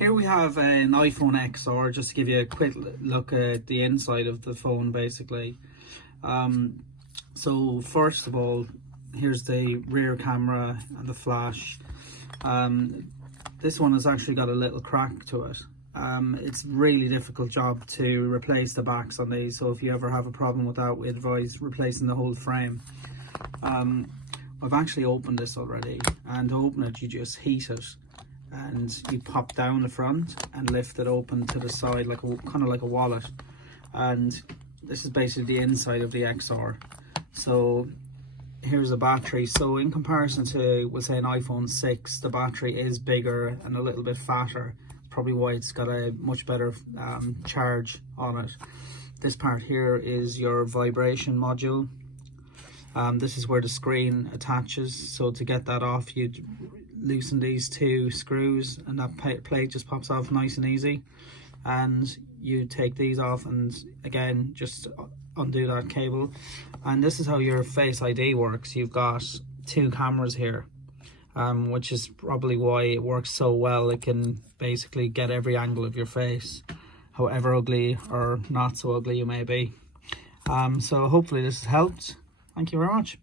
Here we have an iPhone XR, just to give you a quick look at the inside of the phone basically. So first of all, here's the rear camera and the flash. This one has actually got a little crack to it. It's a really difficult job to replace the backs on these, so if you ever have a problem with that, we advise replacing the whole frame. I've actually opened this already, and to open it you just heat it and you pop down the front and lift it open to the side like kind of like a wallet, and this is basically the inside of the XR. So here's a battery. So in comparison to, we'll say, an iPhone 6, the battery is bigger and a little bit fatter, probably why it's got a much better charge on it. This part here is your vibration module. This is where the screen attaches, so to get that off you loosen these two screws and that plate just pops off nice and easy, and you take these off and again just undo that cable. And this is how your Face ID works. You've got two cameras here, which is probably why it works so well. It can basically get every angle of your face, however ugly or not so ugly you may be. So hopefully this has helped. Thank you very much.